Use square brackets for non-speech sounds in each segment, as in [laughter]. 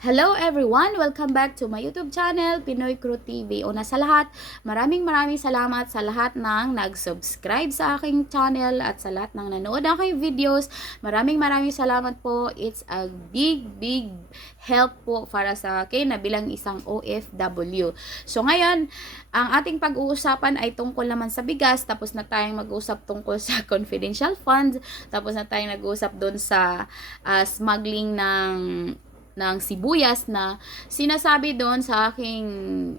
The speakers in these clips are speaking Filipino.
Hello everyone! Welcome back to my YouTube channel, Pinoy Crew TV. Una sa lahat, maraming maraming salamat sa lahat ng nag-subscribe sa aking channel at sa lahat ng nanood ng aking videos. Maraming maraming salamat po. It's a big, big help po para sa akin na bilang isang OFW. So ngayon, ang ating pag-uusapan ay tungkol naman sa bigas. Tapos na tayong mag-usap tungkol sa [laughs] confidential fund. Tapos na tayong nag-usap doon sa ah, smuggling ng ng sibuyas na sinasabi doon sa aking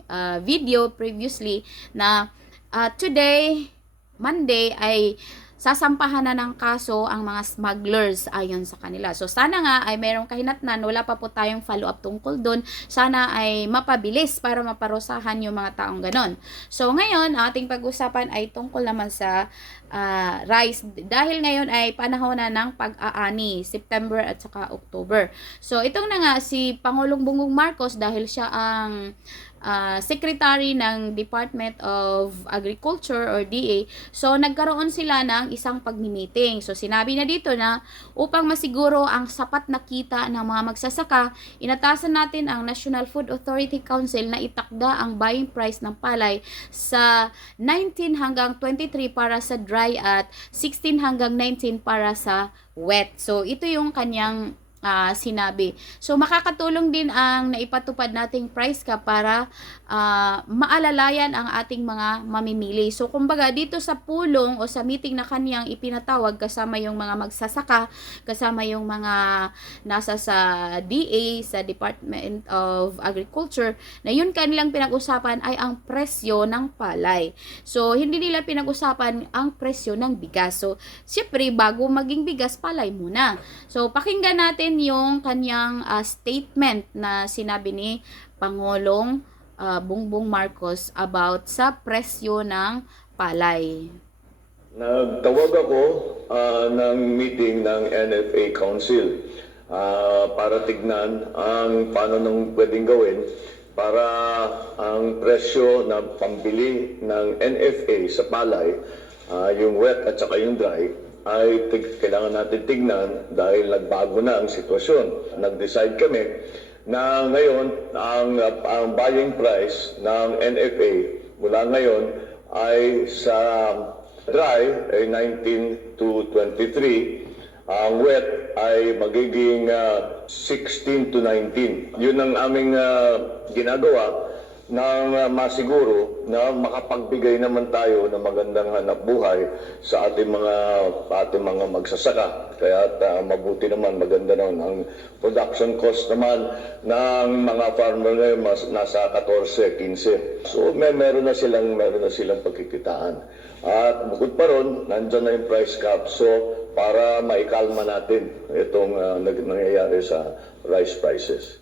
uh, video previously na uh, today, Monday, ay sasampahan na ng kaso ang mga smugglers ayon sa kanila. So sana nga ay merong kahinatnan, wala pa po tayong follow-up tungkol doon. Sana ay mapabilis para maparusahan yung mga taong ganon. So ngayon, ating pag-usapan ay tungkol naman sa uh, rice. Dahil ngayon ay panahon na ng pag-aani, September at saka October. So itong na nga si Pangulong Bongbong Marcos dahil siya ang uh, secretary ng Department of Agriculture or DA. So nagkaroon sila ng isang pagmi-meeting. So sinabi na dito na upang masiguro ang sapat na kita ng mga magsasaka, inatasan natin ang National Food Authority Council na itakda ang buying price ng palay sa 19 hanggang 23 para sa dry at 16 hanggang 19 para sa wet. So ito yung kanyang uh, sinabi. So makakatulong din ang naipatupad nating price cap para uh, maalalayan ang ating mga mamimili. So kumbaga dito sa pulong o sa meeting na kaniyang ipinatawag kasama yung mga magsasaka, kasama yung mga nasa sa DA, sa Department of Agriculture, na yun kanilang pinag-usapan ay ang presyo ng palay. So hindi nila pinag-usapan ang presyo ng bigas. So siyempre bago maging bigas, palay muna. So pakinggan natin natin yung kanyang uh, statement na sinabi ni Pangulong uh, Bongbong Marcos about sa presyo ng palay. Nagtawag ako uh, ng meeting ng NFA Council uh, para tignan ang paano nang pwedeng gawin para ang presyo na pambili ng NFA sa palay, uh, yung wet at saka yung dry, ay tig- kailangan natin tignan dahil nagbago na ang sitwasyon. Nag-decide kami na ngayon ang, ang buying price ng NFA mula ngayon ay sa dry ay 19 to 23 ang wet ay magiging uh, 16 to 19. Yun ang aming uh, ginagawa na uh, masiguro na makapagbigay naman tayo ng magandang hanap buhay sa ating mga ating mga magsasaka. Kaya uh, mabuti naman, maganda naman ang production cost naman ng mga farmer na mas, nasa 14, 15. So may meron na silang meron na silang pagkikitaan. At bukod pa ron, nandiyan na yung price cap. So para maikalma natin itong uh, nangyayari sa rice prices.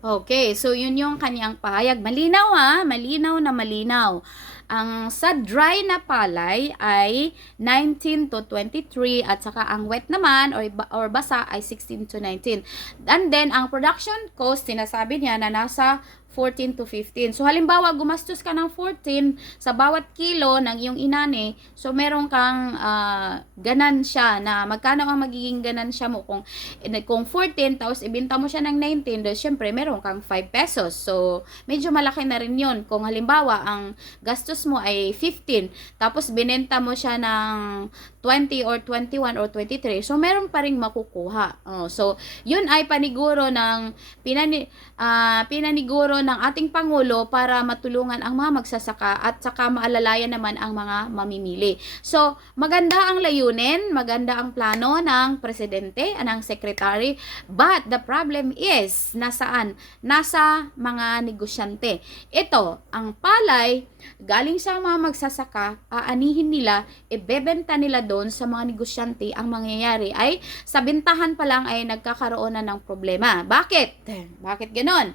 Okay, so yun yung kanyang pahayag. Malinaw ha, malinaw na malinaw. Ang sa dry na palay ay 19 to 23 at saka ang wet naman or, or basa ay 16 to 19. And then ang production cost, sinasabi niya na nasa 14 to 15. So halimbawa, gumastos ka ng 14 sa bawat kilo ng iyong inani, so meron kang uh, ganansya na magkano ang magiging ganansya mo kung eh, kung 14 tapos ibenta mo siya ng 19, do syempre meron kang 5 pesos. So medyo malaki na rin 'yon. Kung halimbawa ang gastos mo ay 15 tapos binenta mo siya ng 20 or 21 or 23, so meron pa ring makukuha. Oh, so yun ay paniguro ng pinani uh, pinaniguro ng ating Pangulo para matulungan ang mga magsasaka at saka maalalayan naman ang mga mamimili. So, maganda ang layunin, maganda ang plano ng presidente, ng secretary, but the problem is, nasaan? Nasa mga negosyante. Ito, ang palay, galing sa mga magsasaka, aanihin nila, ibebenta nila doon sa mga negosyante, ang mangyayari ay sa bintahan pa lang ay nagkakaroon na ng problema. Bakit? Bakit ganon?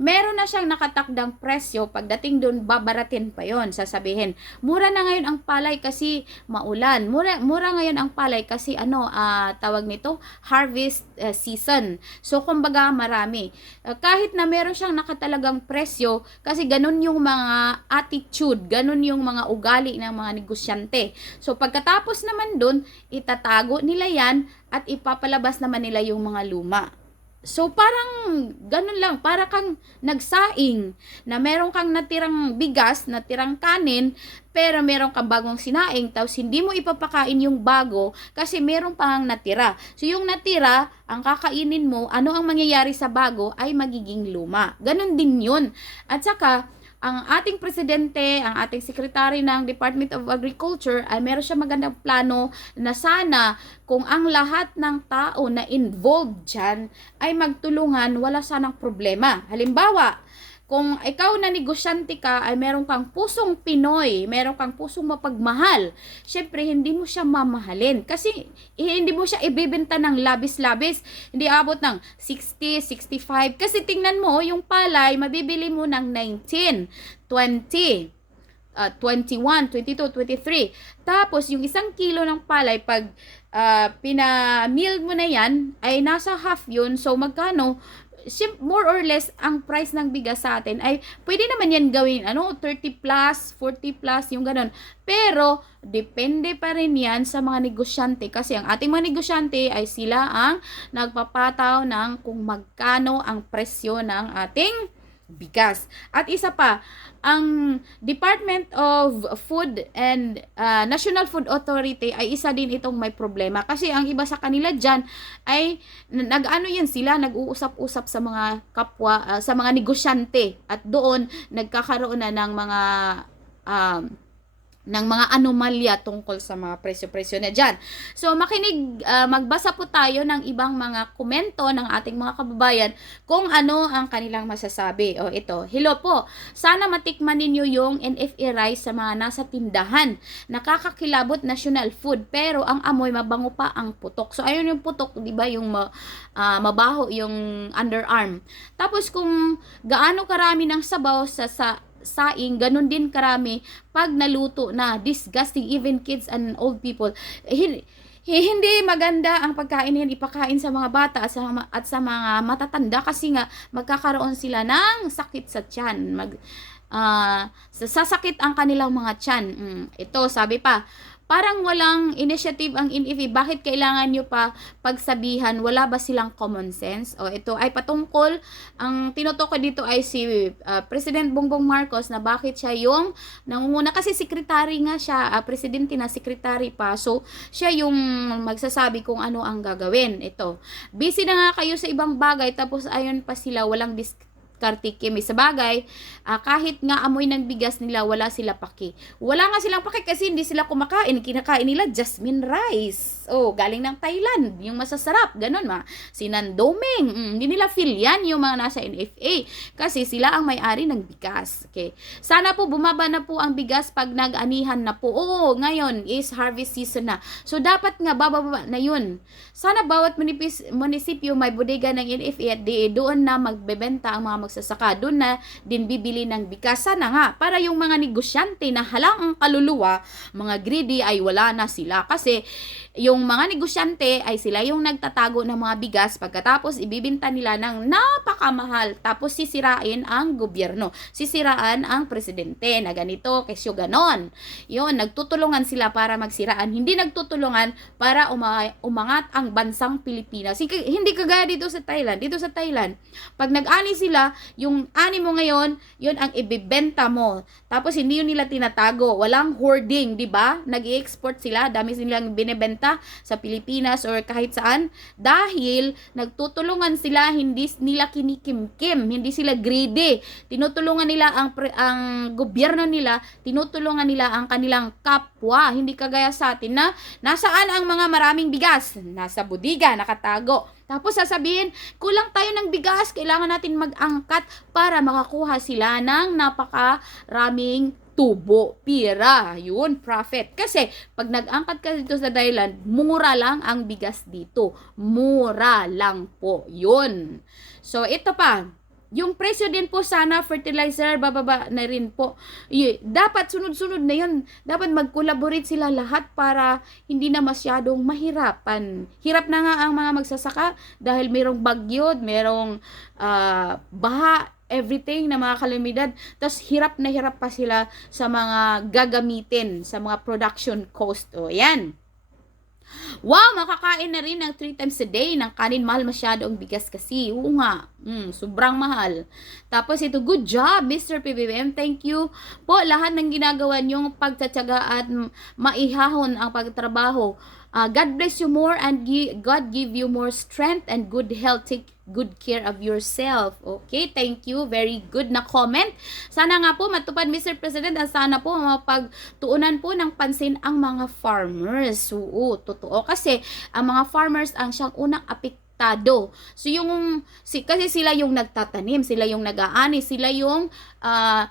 Meron na siyang nakatakdang presyo, pagdating doon, babaratin pa yon Sasabihin, mura na ngayon ang palay kasi maulan. Mura, mura ngayon ang palay kasi ano, uh, tawag nito, harvest uh, season. So, kumbaga, marami. Uh, kahit na meron siyang nakatalagang presyo, kasi ganun yung mga attitude, ganun yung mga ugali ng mga negosyante. So, pagkatapos naman doon, itatago nila yan at ipapalabas naman nila yung mga luma. So parang ganun lang, para kang nagsaing na meron kang natirang bigas, natirang kanin, pero meron kang bagong sinaing, tapos hindi mo ipapakain yung bago kasi meron pang natira. So yung natira, ang kakainin mo, ano ang mangyayari sa bago ay magiging luma. Ganun din yun. At saka, ang ating presidente, ang ating secretary ng Department of Agriculture ay meron siya magandang plano na sana kung ang lahat ng tao na involved dyan ay magtulungan, wala sanang problema. Halimbawa, kung ikaw na negosyante ka ay meron kang pusong Pinoy, meron kang pusong mapagmahal, syempre hindi mo siya mamahalin kasi eh, hindi mo siya ibibenta ng labis-labis. Hindi abot ng 60, 65 kasi tingnan mo yung palay mabibili mo ng 19, 20, uh, 21, 22, 23. Tapos, yung isang kilo ng palay, pag uh, pina-meal mo na yan, ay nasa half yun. So, magkano? More or less, ang price ng bigas sa atin ay pwede naman yan gawin, ano, 30 plus, 40 plus, yung ganun. Pero, depende pa rin yan sa mga negosyante. Kasi ang ating mga negosyante ay sila ang nagpapataw ng kung magkano ang presyo ng ating bigas. At isa pa, ang Department of Food and uh, National Food Authority ay isa din itong may problema kasi ang iba sa kanila diyan ay nag-ano yan sila nag-uusap-usap sa mga kapwa uh, sa mga negosyante at doon nagkakaroon na ng mga um, ng mga anomalya tungkol sa mga presyo-presyo na dyan. So, makinig, uh, magbasa po tayo ng ibang mga komento ng ating mga kababayan kung ano ang kanilang masasabi. O, ito. Hello po. Sana matikman ninyo yung NFA rice sa mga nasa tindahan. Nakakakilabot national food, pero ang amoy mabango pa ang putok. So, ayun yung putok, di ba? Yung ma, uh, mabaho, yung underarm. Tapos, kung gaano karami ng sabaw sa, sa saing, ganun din karami pag naluto na. Disgusting, even kids and old people. Hindi, hindi maganda ang pagkain yan ipakain sa mga bata at sa, at sa mga matatanda kasi nga magkakaroon sila ng sakit sa tiyan. Mag, uh, sasakit ang kanilang mga tiyan. Mm, ito, sabi pa, parang walang initiative ang NFA. Bakit kailangan nyo pa pagsabihan? Wala ba silang common sense? O ito ay patungkol, ang tinutukoy dito ay si uh, President Bongbong Marcos na bakit siya yung nangunguna. Kasi sekretary nga siya, uh, presidente na sekretary pa. So, siya yung magsasabi kung ano ang gagawin. Ito, busy na nga kayo sa ibang bagay tapos ayon pa sila, walang dis kartikimi. Sa bagay, uh, kahit nga amoy ng bigas nila, wala sila paki. Wala nga silang paki kasi hindi sila kumakain. Kinakain nila jasmine rice. Oh, galing ng Thailand. Yung masasarap. Ganun ma. Sinandoming. Mm, hindi nila feel yan yung mga nasa NFA. Kasi sila ang may-ari ng bigas. Okay. Sana po bumaba na po ang bigas pag nag-anihan na po. Oo, ngayon is harvest season na. So, dapat nga bababa na yun. Sana bawat munisipyo may bodega ng NFA at di, doon na magbebenta ang mga magsasaka. Doon na din bibili ng bigas. Sana nga, para yung mga negosyante na halang ang kaluluwa, mga greedy ay wala na sila. Kasi yung mga negosyante ay sila yung nagtatago ng mga bigas pagkatapos ibibinta nila ng napakamahal. Tapos sisirain ang gobyerno. Sisiraan ang presidente na ganito kesyo ganon. Yun nagtutulungan sila para magsiraan. Hindi nagtutulungan para uma- umangat ang bansang Pilipinas. Hindi kagaya dito sa Thailand. Dito sa Thailand pag nag-ani sila yung ani mo ngayon yun ang ibibenta mo. Tapos hindi yun nila tinatago. Walang hoarding di ba? Nag-i-export sila. Dami silang binebenta sa Pilipinas or kahit saan dahil nagtutulungan sila hindi nila kinikimkim hindi sila greedy. Tinutulungan nila ang ang gobyerno nila tinutulungan nila ang kanilang kapwa. Hindi kagaya sa atin na nasaan ang mga maraming bigas? Nasa budiga nakatago. Tapos sasabihin, kulang tayo ng bigas, kailangan natin mag-angkat para makakuha sila ng napakaraming tubo, pira, yun, profit. Kasi, pag nag-angkat ka dito sa Thailand, mura lang ang bigas dito. Mura lang po, yun. So, ito pa, yung presyo din po sana fertilizer bababa na rin po. Dapat sunod-sunod na yun. Dapat mag-collaborate sila lahat para hindi na masyadong mahirapan. Hirap na nga ang mga magsasaka dahil merong bagyo, merong uh, baha, everything na mga kalamidad. Tapos hirap na hirap pa sila sa mga gagamitin, sa mga production cost. O, yan. Wow, makakain na rin ng 3 times a day ng kanin. Mahal masyado ang bigas kasi. Oo nga, mm, sobrang mahal. Tapos ito, good job, Mr. PBBM. Thank you po lahat ng ginagawa niyong pagtsatsaga at maihahon ang pagtrabaho. Ah, God bless you more and God give you more strength and good health. Take good care of yourself. Okay, thank you. Very good na comment. Sana nga po matupad Mr. President at sana po mapagtuunan po ng pansin ang mga farmers. Oo, totoo. Kasi ang mga farmers ang siyang unang apektado. So yung si, kasi sila yung nagtatanim, sila yung nag-aani, sila yung ah,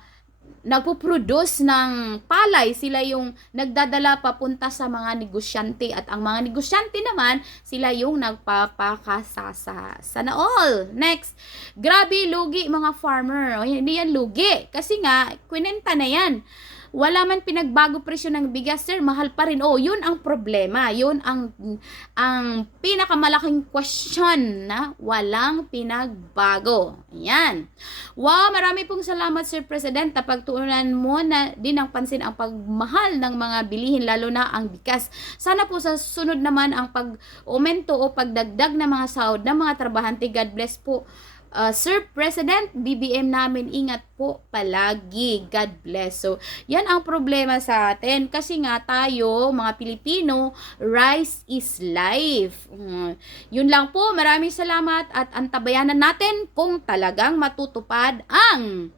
nagpo-produce ng palay, sila yung nagdadala papunta sa mga negosyante at ang mga negosyante naman, sila yung nagpapakasasa. Sana all. Next, grabe lugi mga farmer. O, hindi yan lugi. Kasi nga, kwinenta na yan. Wala man pinagbago presyo ng bigas, sir, mahal pa rin. Oh, yun ang problema. Yun ang ang pinakamalaking question na walang pinagbago. Ayan. Wow, marami pong salamat, Sir President. Pagtuunan mo na din ang pansin ang pagmahal ng mga bilihin, lalo na ang bigas. Sana po sa sunod naman ang pag-aumento o pagdagdag ng mga sahod ng mga trabahante. God bless po. Uh, Sir President, BBM namin, ingat po palagi. God bless. So, yan ang problema sa atin. Kasi nga tayo, mga Pilipino, rice is life. Mm, yun lang po. Maraming salamat at antabayanan natin kung talagang matutupad ang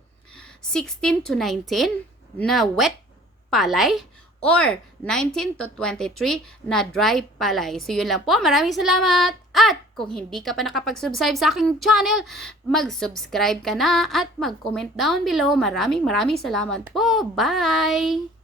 16 to 19 na wet palay or 19 to 23 na dry palay. So, yun lang po. Maraming salamat. At kung hindi ka pa nakapag-subscribe sa aking channel, mag-subscribe ka na at mag-comment down below. Maraming maraming salamat po. Bye!